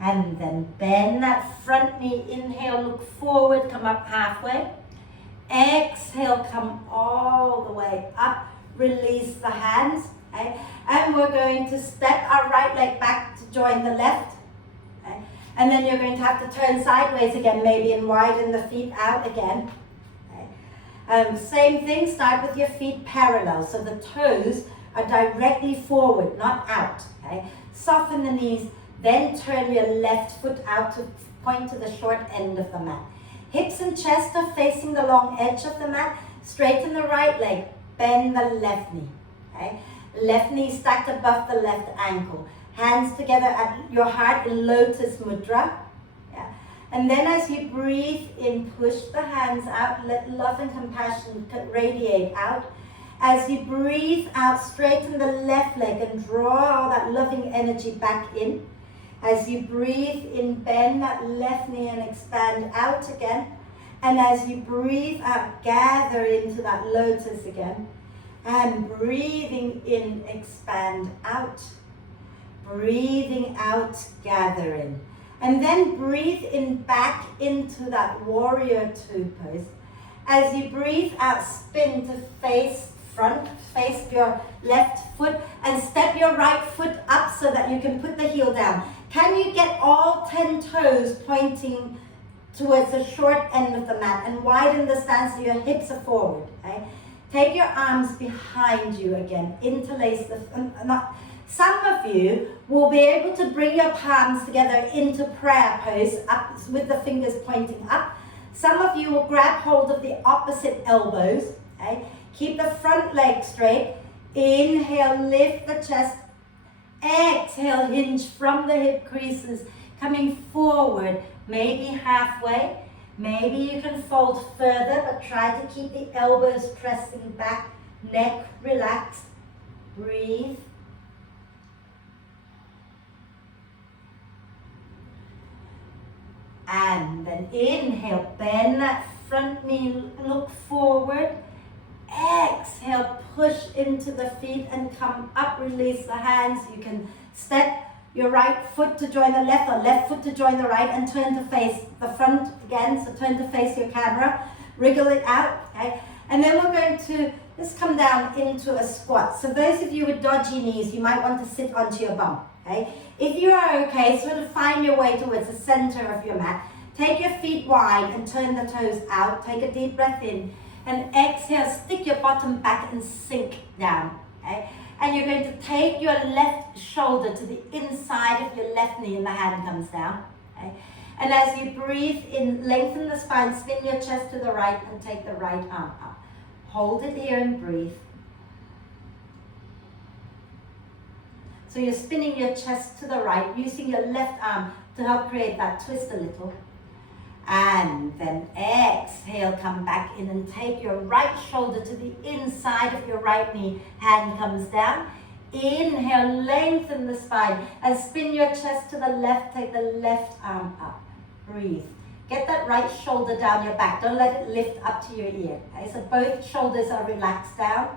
And then bend that front knee. Inhale, look forward, come up halfway. Exhale, come all the way up. Release the hands. Okay? And we're going to step our right leg back to join the left. Okay? And then you're going to have to turn sideways again, maybe, and widen the feet out again. Okay? Same thing, start with your feet parallel. So the toes are directly forward, not out. Okay? Soften the knees. Then turn your left foot out to point to the short end of the mat. Hips and chest are facing the long edge of the mat. Straighten the right leg. Bend the left knee. Okay? Left knee stacked above the left ankle. Hands together at your heart in lotus mudra. Yeah. And then as you breathe in, push the hands out. Let love and compassion radiate out. As you breathe out, straighten the left leg and draw all that loving energy back in. As you breathe in, bend that left knee and expand out again. And as you breathe out, gather into that lotus again. And breathing in, expand out. Breathing out, gather in. And then breathe in back into that warrior two pose. As you breathe out, spin to face front, face your left foot, and step your right foot up so that you can put the heel down. Can you get all 10 toes pointing towards the short end of the mat and widen the stance so your hips are forward? Okay? Take your arms behind you again. Interlace the... Some of you will be able to bring your palms together into prayer pose up with the fingers pointing up. Some of you will grab hold of the opposite elbows. Okay? Keep the front leg straight. Inhale, lift the chest. Exhale, hinge from the hip creases, coming forward, maybe halfway. Maybe you can fold further, but try to keep the elbows pressing back, neck relaxed. Breathe. And then inhale, bend that front knee, look forward. Exhale, push into the feet and come up, release the hands. You can step your right foot to join the left or left foot to join the right and turn to face the front again. So turn to face your camera, wriggle it out, okay? And then we're going to just come down into a squat. So those of you with dodgy knees, you might want to sit onto your bum, okay? If you are okay, sort of find your way towards the center of your mat. Take your feet wide and turn the toes out. Take a deep breath in and exhale, stick your bottom back and sink down, okay? And you're going to take your left shoulder to the inside of your left knee and the hand comes down, okay? And as you breathe in, lengthen the spine, spin your chest to the right and take the right arm up. Hold it here and breathe. So you're spinning your chest to the right, using your left arm to help create that twist a little. And then exhale, come back in and take your right shoulder to the inside of your right knee. Hand comes down. Inhale, lengthen the spine and spin your chest to the left. Take the left arm up. Breathe. Get that right shoulder down your back. Don't let it lift up to your ear. Okay? So both shoulders are relaxed down.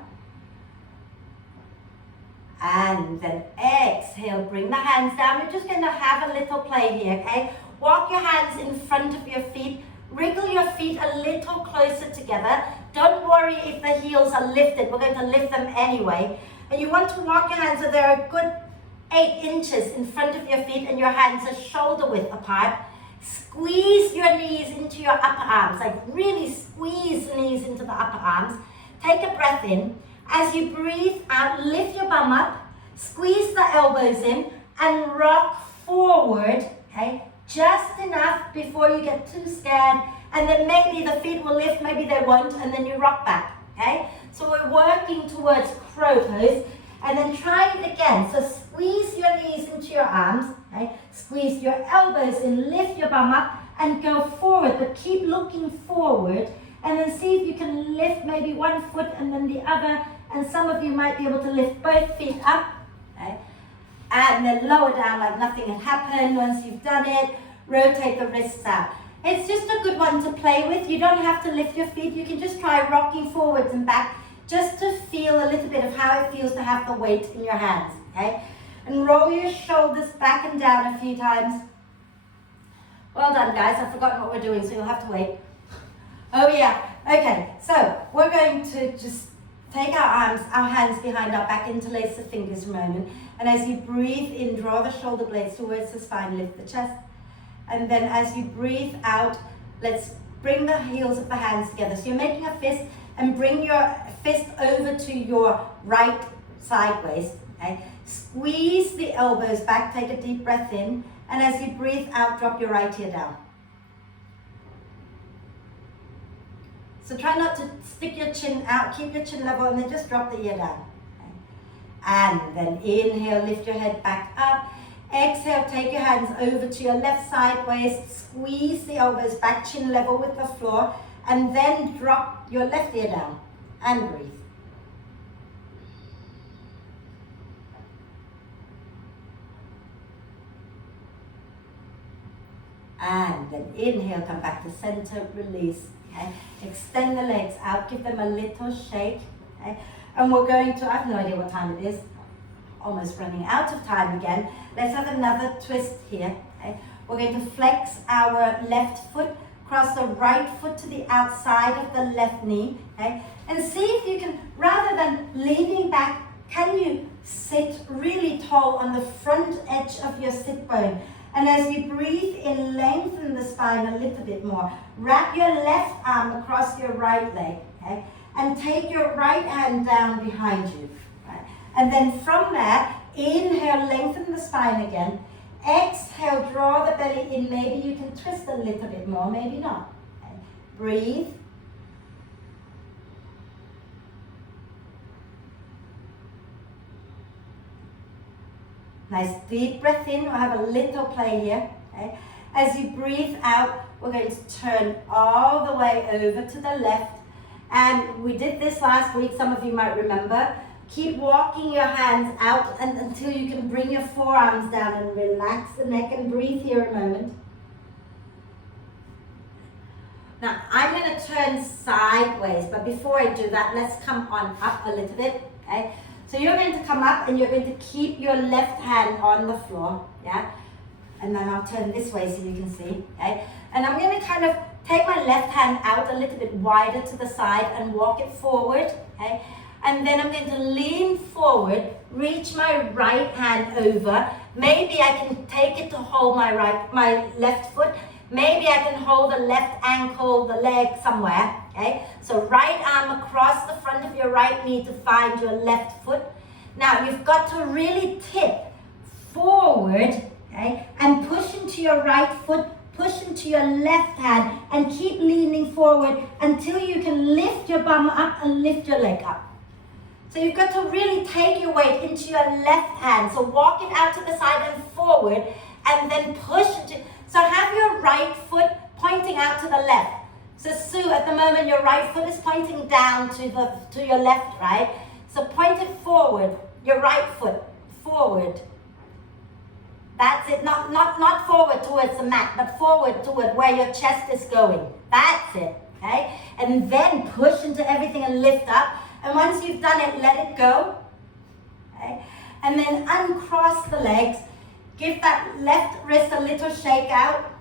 And then exhale, bring the hands down. We're just going to have a little play here, okay? Walk your hands in front of your feet. Wriggle your feet a little closer together. Don't worry if the heels are lifted. We're going to lift them anyway. And you want to walk your hands so they're a good 8 inches in front of your feet and your hands are shoulder width apart. Squeeze your knees into your upper arms. Like really squeeze the knees into the upper arms. Take a breath in. As you breathe out, lift your bum up. Squeeze the elbows in and rock forward, okay? Just enough before you get too scared, and then maybe the feet will lift, maybe they won't, and then you rock back, okay? So we're working towards crow pose, and then try it again. So squeeze your knees into your arms, okay? Squeeze your elbows in, lift your bum up, and go forward, but keep looking forward, and then see if you can lift maybe one foot and then the other, and some of you might be able to lift both feet up, okay? And then lower down like nothing had happened. Once you've done it, rotate the wrists out. It's just a good one to play with. You don't have to lift your feet. You can just try rocking forwards and back just to feel a little bit of how it feels to have the weight in your hands, okay? And roll your shoulders back and down a few times. Well done, guys. I've forgotten what we're doing, so you'll have to wait. Oh, yeah. Okay, so we're going to just take our hands behind our back, interlace the fingers a moment. And as you breathe in, draw the shoulder blades towards the spine, lift the chest. And then as you breathe out, let's bring the heels of the hands together. So you're making a fist and bring your fist over to your right sideways. Okay? Squeeze the elbows back, take a deep breath in. And as you breathe out, drop your right ear down. So try not to stick your chin out, keep your chin level, and then just drop the ear down. And then inhale, lift your head back up. Exhale, take your hands over to your left side waist. Squeeze the elbows back, chin level with the floor. And then drop your left ear down and breathe. And then inhale, come back to center, release. Okay? Extend the legs out, give them a little shake. Okay? And we're going to, I have no idea what time it is, almost running out of time again. Let's have another twist here. Okay? We're going to flex our left foot, cross the right foot to the outside of the left knee. Okay? And see if you can, rather than leaning back, can you sit really tall on the front edge of your sit bone? And as you breathe in, lengthen the spine a little bit more. Wrap your left arm across your right leg. Okay? And take your right hand down behind you. Right? And then from there, inhale, lengthen the spine again. Exhale, draw the belly in. Maybe you can twist a little bit more, maybe not. Okay? Breathe. Nice deep breath in. We'll have a little play here. Okay? As you breathe out, we're going to turn all the way over to the left. And we did this last week, some of you might remember. Keep walking your hands out until you can bring your forearms down and relax the neck and breathe here a moment. Now I'm going to turn sideways, but before I do that, let's come on up a little bit, okay? So you're going to come up and you're going to keep your left hand on the floor, yeah? And then I'll turn this way so you can see, okay? And I'm going to kind of take my left hand out a little bit wider to the side and walk it forward, okay? And then I'm going to lean forward, reach my right hand over. Maybe I can take it to hold my left foot. Maybe I can hold the left ankle, the leg somewhere, okay? So right arm across the front of your right knee to find your left foot. Now you've got to really tip forward, okay? And push into your right foot, push into your left hand, and keep leaning forward until you can lift your bum up and lift your leg up. So you've got to really take your weight into your left hand. So walk it out to the side and forward, and then push into. So have your right foot pointing out to the left. So Sue, at the moment your right foot is pointing down to your left, right? So point it forward, your right foot forward. That's it, not forward towards the mat, but forward toward where your chest is going. That's it, okay? And then push into everything and lift up. And once you've done it, let it go, okay? And then uncross the legs. Give that left wrist a little shake out.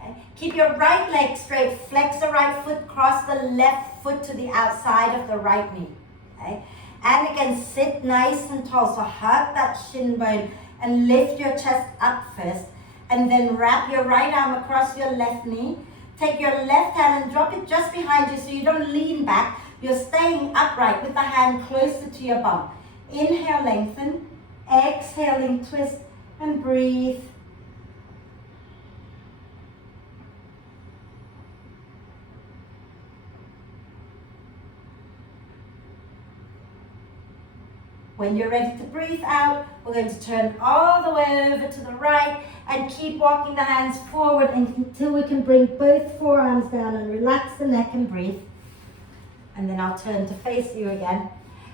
Okay? Keep your right leg straight. Flex the right foot, cross the left foot to the outside of the right knee, okay? And again, sit nice and tall. So hug that shin bone and lift your chest up first. And then wrap your right arm across your left knee. Take your left hand and drop it just behind you so you don't lean back. You're staying upright with the hand closer to your bum. Inhale, lengthen. Exhaling, twist and breathe. When you're ready to breathe out, we're going to turn all the way over to the right and keep walking the hands forward until we can bring both forearms down and relax the neck and breathe. And then I'll turn to face you again.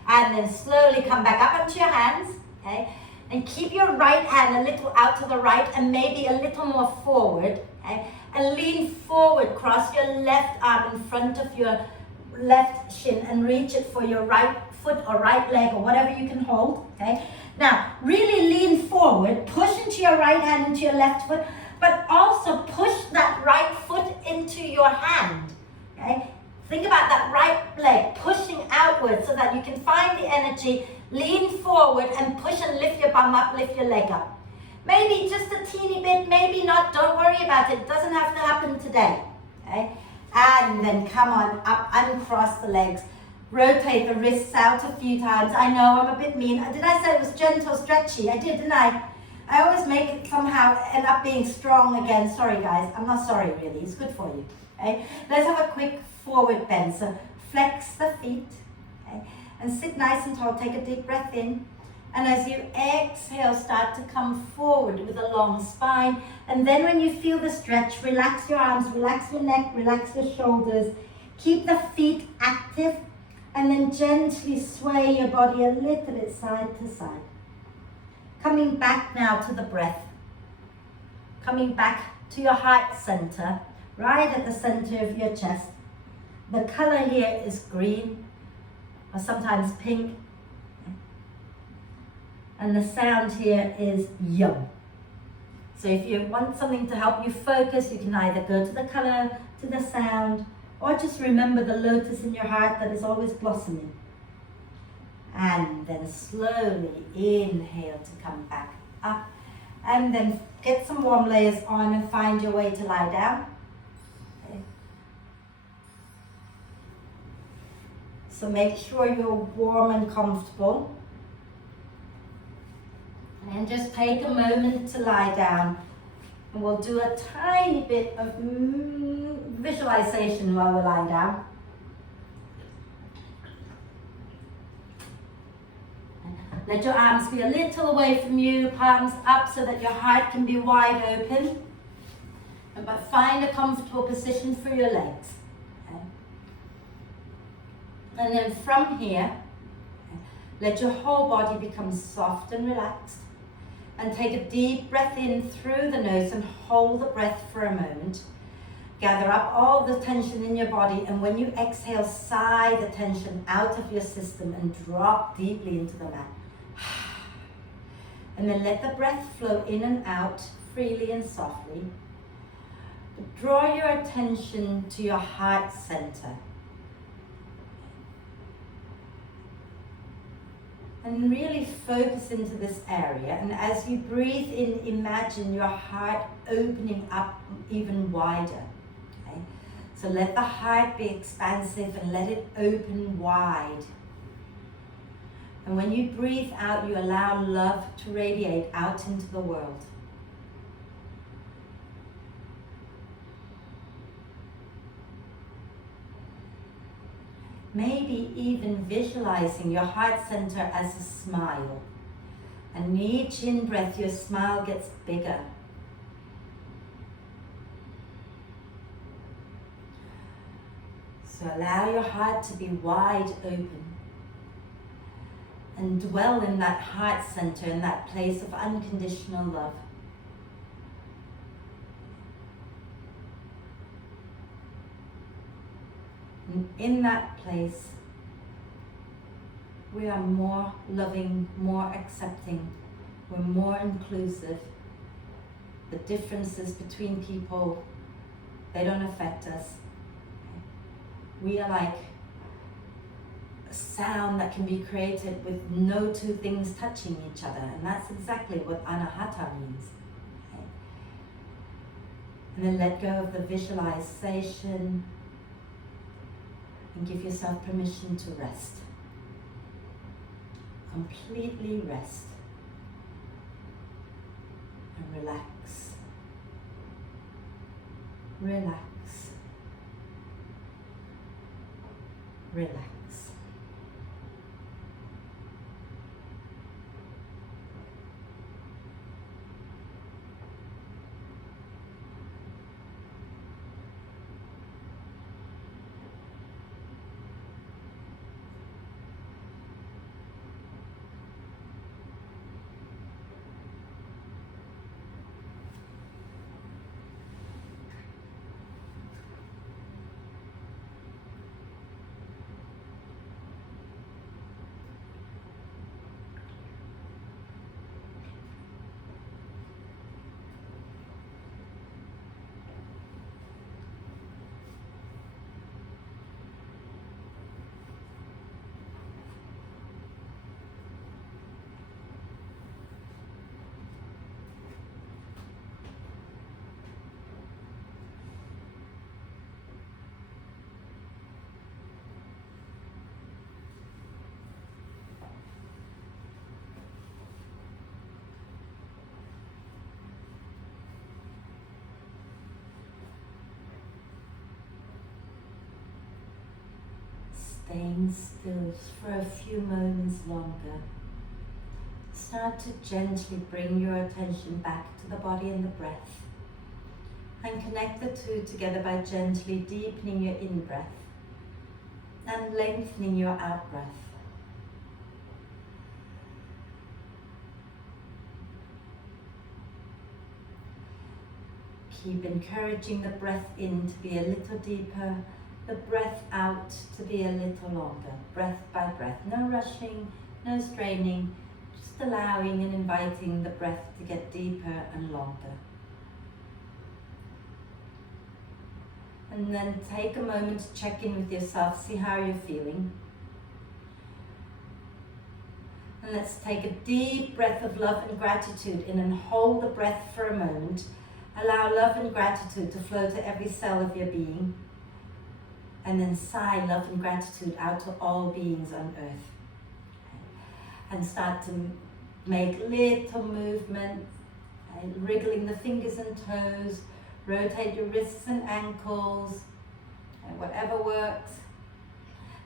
And then slowly come back up onto your hands, okay? And keep your right hand a little out to the right and maybe a little more forward, okay? And lean forward, cross your left arm in front of your left shin and reach it for your right foot or right leg or whatever you can hold, okay? Now, really lean forward, push into your right hand, into your left foot, but also push that right foot into your hand, okay? Think about that right leg pushing outward so that you can find the energy, lean forward and push and lift your bum up, lift your leg up. Maybe just a teeny bit, maybe not, don't worry about it. It doesn't have to happen today, okay? And then come on up, uncross the legs. Rotate the wrists out a few times. I know I'm a bit mean. Did I say it was gentle, stretchy? I did, didn't I? I always make it somehow end up being strong again. Sorry guys, I'm not sorry really. It's good for you, okay? Let's have a quick forward bend. So flex the feet, okay? And sit nice and tall. Take a deep breath in. And as you exhale, start to come forward with a long spine. And then when you feel the stretch, relax your arms, relax your neck, relax your shoulders. Keep the feet active. And then gently sway your body a little bit side to side. Coming back now to the breath. Coming back to your heart center, right at the center of your chest. The color here is green, or sometimes pink. And the sound here is yum. So if you want something to help you focus, you can either go to the color, to the sound, or just remember the lotus in your heart that is always blossoming. And then slowly inhale to come back up. And then get some warm layers on and find your way to lie down. Okay. So make sure you're warm and comfortable. And just take a moment to lie down. And we'll do a tiny bit of visualization while we're lying down. Let your arms be a little away from you, palms up so that your heart can be wide open. But find a comfortable position for your legs. Okay. And then from here, let your whole body become soft and relaxed. And take a deep breath in through the nose and hold the breath for a moment. Gather up all the tension in your body, and when you exhale, sigh the tension out of your system and drop deeply into the mat. And then let the breath flow in and out freely and softly. But draw your attention to your heart center. And really focus into this area. And as you breathe in, imagine your heart opening up even wider. Okay? So let the heart be expansive and let it open wide. And when you breathe out, you allow love to radiate out into the world. Maybe even visualizing your heart center as a smile. And each in-breath, your smile gets bigger. So allow your heart to be wide open. And dwell in that heart center, in that place of unconditional love. And in that place, we are more loving, more accepting, we're more inclusive. The differences between people, they don't affect us. We are like a sound that can be created with no two things touching each other, and that's exactly what anahata means. Okay? And then let go of the visualization and give yourself permission to rest. Completely rest. And relax. Relax. Relax. Staying still for a few moments longer. Start to gently bring your attention back to the body and the breath. And connect the two together by gently deepening your in-breath and lengthening your out-breath. Keep encouraging the breath in to be a little deeper, the breath out to be a little longer, breath by breath. No rushing, no straining, just allowing and inviting the breath to get deeper and longer. And then take a moment to check in with yourself, see how you're feeling. And let's take a deep breath of love and gratitude in and hold the breath for a moment. Allow love and gratitude to flow to every cell of your being. And then sigh love and gratitude out to all beings on earth. And start to make little movements, wriggling the fingers and toes, rotate your wrists and ankles, and whatever works.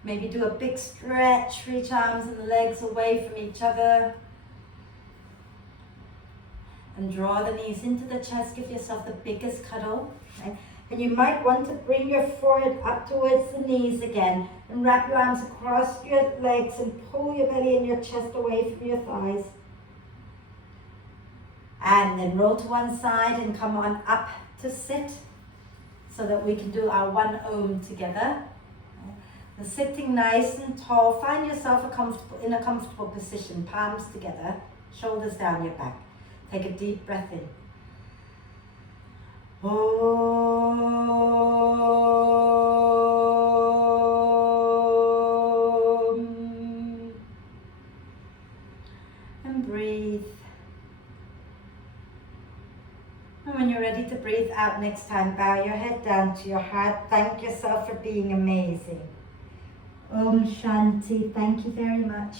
Maybe do a big stretch, reach arms and legs away from each other. And draw the knees into the chest, give yourself the biggest cuddle. Okay? And you might want to bring your forehead up towards the knees again and wrap your arms across your legs and pull your belly and your chest away from your thighs. And then roll to one side and come on up to sit. so that we can do our one Om together. And sitting nice and tall, find yourself in a comfortable position, palms together, shoulders down your back. Take a deep breath in. Om. And breathe. And when you're ready to breathe out next time, bow your head down to your heart. Thank yourself for being amazing. Om Shanti. Thank you very much.